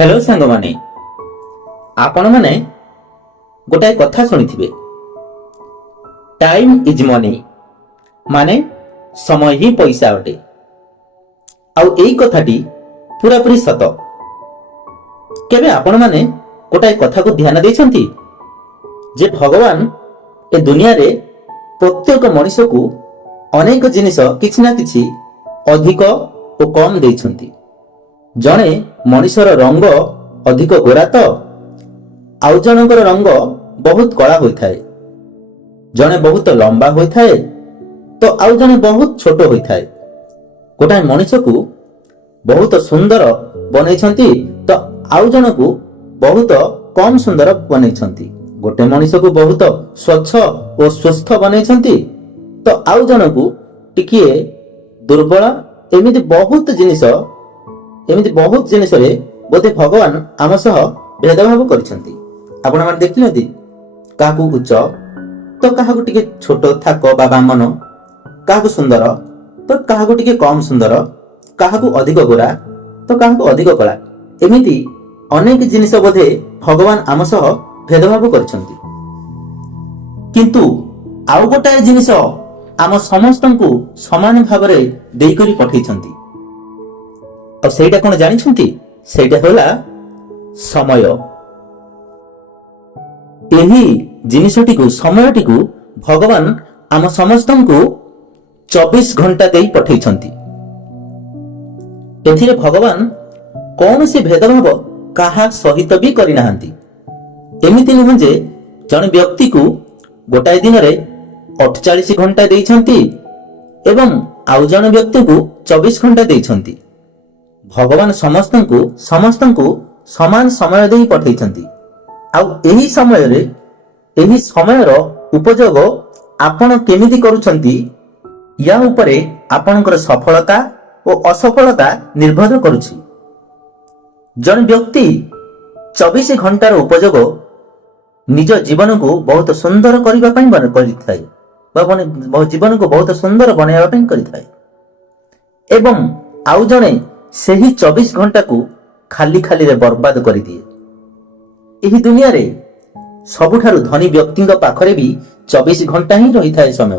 Hello सांग माने आपण माने गोटाए कथा शुणिथिबे टाइम इज मनी माने समय ही पैसा अटे। आउ एई कथाटी पूरा पूरी सत। केबे आपण माने गोटाए कथा को ध्यान देछंती जे भगवान ए दुनिया रे प्रत्येक मनुष्य को अनेक जिनिस किछि ना किछि अधिक ओ कम देछंती। जणे मनुष्यर रंग अधिक गोरा तो आउ जनकर रंग बहुत कला होइथाए। जणे बहुत लंबा होइथाए तो आउ जणे बहुत छोट होइथाए। गोटाए मनुष्य को बहुत सुंदर बनैछंती तो आउ जण को बहुत कम सुंदर बनैछंती। गोटे मनुष्य को बहुत स्वच्छ और स्वस्थ बनैछंती तो आउ जण को टिकिए दुर्बल। एमिति बहुत जिनिस रे बोधे भगवान आम सह भेदभाव करिसेंती। आपण माने देखिलथि काहाकू उच्च तो काहाकू टिके छोट थाक बा बामन, काहाकू सुंदर तो काहाकू टिके कम सुंदर, काहाकू अधिक गोरा तो काहाकू अधिक कला। एमिति अनेक जिनिस बोधे भगवान आम सह भेदभाव करिसेंती। किंतु आउ गोटाए जिनिस आम समस्तंकु समान भावरे देई करी पठैछंती। और सेटा कोन जानिछंती? सेटा होला समय। एही जिनिसटी को समयटी को भगवान आम समस्तंकु 24 घंटा देई पठैछंती। एथिरे भगवान कौन से भेदभाव काहा सहित भी करि नाहंती। एमिति नुह जे जन व्यक्ति को गोटाए दिन रे 48 घंटा देइछंती एवं आउ जन व्यक्ति को 24 घंटा देइछंती। भगवान समस्तंकु समान समय देई पठैछंती। आउ एही समयर उपयोग आपण केमिति करूछंती या उपरे आपणकर सफलता और असफलता निर्भर करूछि। जन व्यक्ति 24 घंटार उपयोग निज जीवन को बहुत सुंदर करबा पई करिथाय बा जीवन को बहुत सुंदर बनाइबा पई करिथाय एवं आउ जने सेही 24 घंटा को खाली खाली रे बर्बाद करि दिए। एही दुनिया रे सबुठारु धनी व्यक्तिंग पाखरे भी 24 घंटा ही रही थाए समय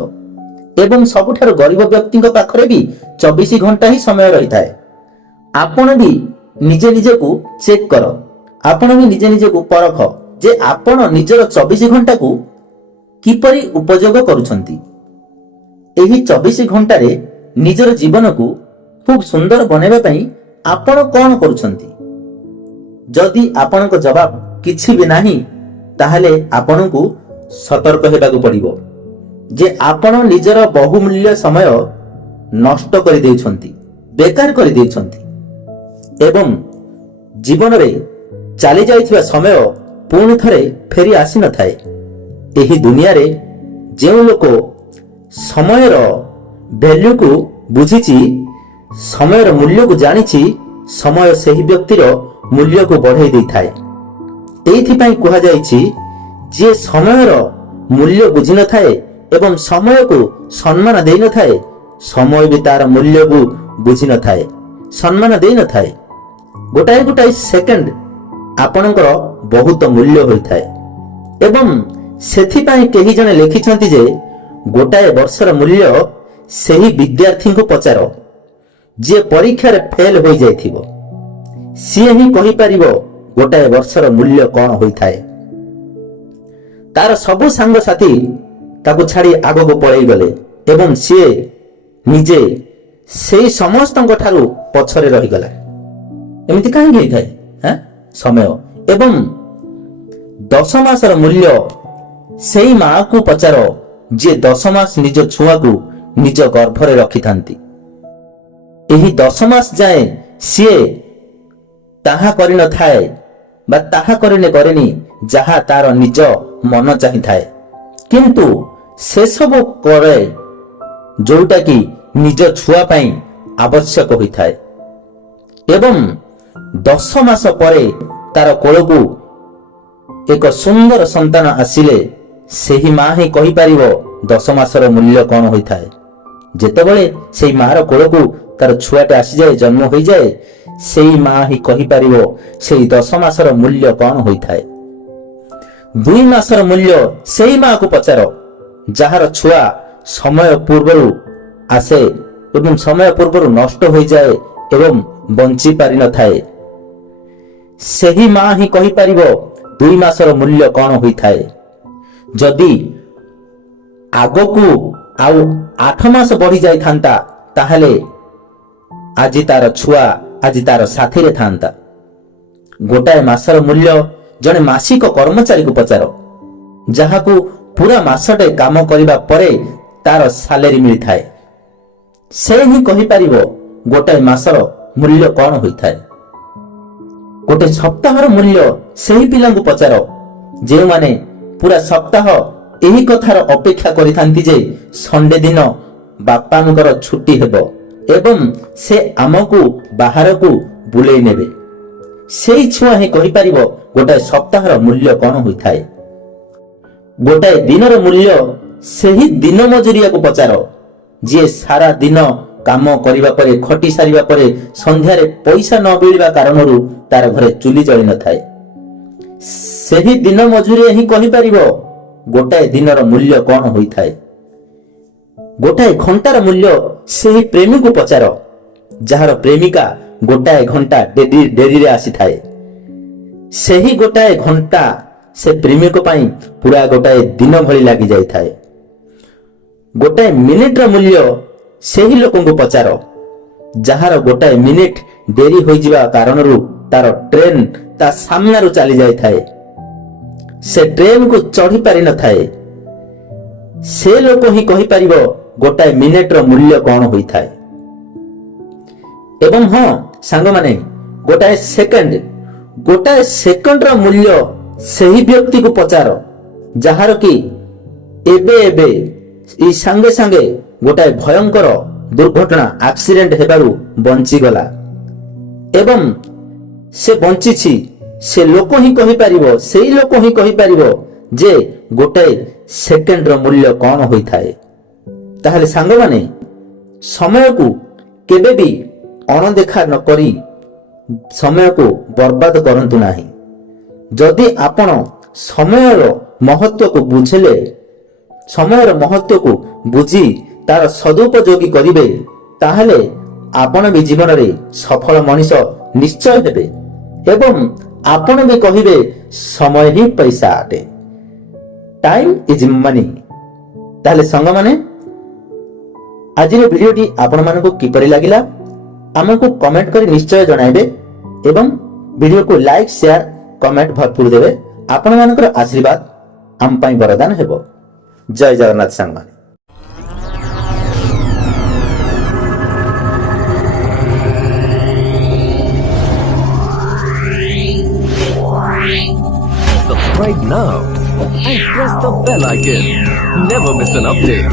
एवं सबुठारु गरीब व्यक्तिंग पाखरे भी 24 घंटा ही समय रही थाए। आपण भी निजे निजे को चेक कर, आपण भी निजे निजे को परख जे आपण निजर 24 घंटा को किपरि उपयोग करूछंती। एही 24 घंटा रे निजर जीवन को खूब सुंदर बनैबा पई आपण कोन करूछंती। जदि आपनको जवाब किछि भी नाही ताहले आपनको सतर्क हेबाकू पड़िबो जे आपण निजर बहुमूल्य समय नष्ट करि देउछंती, बेकार करि देउछंती एवं जीवन रे चली जाइथिबा समय पुणी थरे फेरी आसी न थाए। एही दुनिया रे जेउ लोक समयर वैल्यू को बुझिछि, समयर मूल्य को जानिछि, समय सही व्यक्तिर मूल्य को बढ़ाई दे थाए। एथिपाई कहा जाइछि जे समयर मूल्य बुझि न थाए एवं समय को सम्मान देई न थाए, समय भी तार मूल्य को बुझि न थाए, सम्मान देई न थाए। गोटाए गोटाए सेकंड आपणकर बहुत मूल्य होई थाए एवं सेथिपाई केही जने लिखिछंती जे गोटाए वर्षर मूल्य सही विद्यार्थी को पचारो जे परीक्षा रे फेल हो जाइथिबो, सिए ही कहि परिबो गोटाए वर्षर मूल्य कोन होई थाए। तार सबु संग साथी ताको छाड़ी आगो को पळै गले एवं सिए निजे सेही समस्तଙ୍କ ठारू पछरे रहि गला। एमिति काहे गई थाए समय एवं 10 मासर मूल्य सेही मां को पचारो जे 10 मास निज छुआ को निज गर्भ रे रखि थांती। एही 10 मास जाए सिए ताहा करि न थाए बा ताहा करिने करेनी जहा तार निज मन चाहि थाए, किंतु से सब करे जोटा कि निज छुआ पई आवश्यक होई थाए एवं 10 मास परे तार कोल को एक सुंदर संतान आसिले सेही मां ही कहि परिबो 10 मासर मूल्य कोन होई थाए। जेतेबेले सेही मार कोल को तार छुआटे आसी जाए, जन्म हो जाए, ସେଇ ମା ହିଁ କହିପାରିବ ସେଇ 10 ମାସର ମୂଲ୍ୟ କଣ ହୋଇଥାଏ। 2 ମାସର ମୂଲ୍ୟ ସେଇ ମାକୁ ପଚାର ଯାହାର ଛୁଆ ସମୟ ପୂର୍ବରୁ ଆସେ ଏବଂ ସମୟ ପୂର୍ବରୁ ନଷ୍ଟ ହୋଇଯାଏ ଏବଂ ବଞ୍ଚି ପାରିନଥାଏ। ସେହି ମା ହିଁ କହିପାରିବ 2 ମାସର ମୂଲ୍ୟ କଣ ହୋଇଥାଏ। ଯଦି ଆଗକୁ ଆଉ 8 ମାସ ବଢି ଯାଇଥାନ୍ତା ତାହେଲେ ଆଜି ତାର ଛୁଆ ଆଜି ତାର ସାଥିରେ ଥାନ୍ତା। ଗୋଟାଏ ମାସର ମୂଲ୍ୟ ଜଣେ ମାସିକ କର୍ମଚାରୀକୁ ପଚାର ଯାହାକୁ ପୁରା ମାସଟେ କାମ କରିବା ପରେ ତାର ସାଲେରୀ ମିଳିଥାଏ। ସେ ହିଁ କହିପାରିବ ଗୋଟାଏ ମାସର ମୂଲ୍ୟ କଣ ହୋଇଥାଏ। ଗୋଟେ ସପ୍ତାହର ମୂଲ୍ୟ ସେହି ପିଲାଙ୍କୁ ପଚାର ଯେଉଁମାନେ ପୁରା ସପ୍ତାହ ଏହି କଥାର ଅପେକ୍ଷା କରିଥାନ୍ତି ଯେ ସଣ୍ଡେ ଦିନ ବାପାଙ୍କର ଛୁଟି ହେବ ଏବଂ ସେ ଆମକୁ ବାହାରକୁ ବୁଲେଇ ନେବେ। ସେଇ ଛୁଆ ହିଁ କହିପାରିବ ଗୋଟାଏ ସପ୍ତାହର ମୂଲ୍ୟ କଣ ହୋଇଥାଏ। ଗୋଟାଏ ଦିନର ମୂଲ୍ୟ ସେହି ଦିନ ମଜୁରିଆକୁ ପଚାର ଯିଏ ସାରା ଦିନ କାମ କରିବା ପରେ ଖଟି ସାରିବା ପରେ ସନ୍ଧ୍ୟାରେ ପଇସା ନ ମିଳିବା କାରଣରୁ ତାର ଘରେ ଚୁଲି ଜଳି ନଥାଏ। ସେହି ଦିନ ମଜୁରିଆ ହିଁ କହିପାରିବ ଗୋଟାଏ ଦିନର ମୂଲ୍ୟ କଣ ହୋଇଥାଏ। ଗୋଟାଏ ଘଣ୍ଟାର ମୂଲ୍ୟ ସେହି ପ୍ରେମୀକୁ ପଚାର ଯାହାର ପ୍ରେମିକା ଗୋଟାଏ ଘଣ୍ଟା ଡେରିରେ ଆସିଥାଏ। ସେହି ଗୋଟାଏ ଘଣ୍ଟା ସେ ପ୍ରେମିକ ପାଇଁ ପୁରା ଗୋଟାଏ ଦିନ ଭଳି ଲାଗି ଯାଇଥାଏ। ଗୋଟାଏ ମିନିଟର ମୂଲ୍ୟ ସେହି ଲୋକଙ୍କୁ ପଚାର ଯାହାର ଗୋଟାଏ ମିନିଟ ଡେରି ହୋଇଯିବା କାରଣରୁ ତାର ଟ୍ରେନ ତା ସାମ୍ନାରୁ ଚାଲି ଯାଇଥାଏ। ସେ ଟ୍ରେନକୁ ଚଢି ପାରିନଥାଏ। ସେ ଲୋକ ହିଁ କହିପାରିବ ଗୋଟାଏ ମିନିଟର ମୂଲ୍ୟ କଣ ହୋଇଥାଏ। ଏବଂ ହଁ ସାଙ୍ଗମାନେ ଗୋଟାଏ ସେକେଣ୍ଡର ମୂଲ୍ୟ ସେହି ବ୍ୟକ୍ତିକୁ ପଚାର ଯାହାର କି ଏବେ ଏଇ ସାଙ୍ଗେ ସାଙ୍ଗେ ଗୋଟାଏ ଭୟଙ୍କର ଦୁର୍ଘଟଣା ଆକ୍ସିଡେଣ୍ଟ ହେବାରୁ ବଞ୍ଚିଗଲା ଏବଂ ସେ ବଞ୍ଚିଛି। ସେ ଲୋକ ହିଁ କହିପାରିବ ସେଇ ଲୋକ ହିଁ କହିପାରିବ ଯେ ଗୋଟାଏ ସେକେଣ୍ଡର ମୂଲ୍ୟ କଣ ହୋଇଥାଏ। ତାହେଲେ ସାଙ୍ଗମାନେ ସମୟକୁ କେବେ ବି ଅଣଦେଖା ନ କରି ସମୟକୁ ବର୍ବାଦ କରନ୍ତୁ ନାହିଁ। ଯଦି ଆପଣ ସମୟର ମହତ୍ୱକୁ ବୁଝିଲେ ସମୟର ମହତ୍ୱକୁ ବୁଝି ତାର ସଦୁପଯୋଗୀ କରିବେ ତାହେଲେ ଆପଣ ବି ଜୀବନରେ ସଫଳ ମଣିଷ ନିଶ୍ଚୟ ହେବେ ଏବଂ ଆପଣ ବି କହିବେ ସମୟ ହିଁ ପଇସା ଅଟେ। Time is money. ତାହେଲେ ସାଙ୍ଗମାନେ ଆଜିର ଭିଡିଓଟି ଆପଣମାନଙ୍କୁ କିପରି ଲାଗିଲା ଆମକୁ କମେଣ୍ଟ କରି ନିଶ୍ଚୟ ଜଣାଇବେ ଏବଂ ଭିଡିଓକୁ ଲାଇକ୍ ସେୟାର କମେଣ୍ଟ ଭରପୁର ଦେବେ। ଆପଣମାନଙ୍କର ଆଶୀର୍ବାଦ ଆମ ପାଇଁ ବରଦାନ ହେବ। ଜୟ ଜଗନ୍ନାଥ ସାଙ୍ଗମାନେ। Subscribe now and press the bell icon. Never miss an update.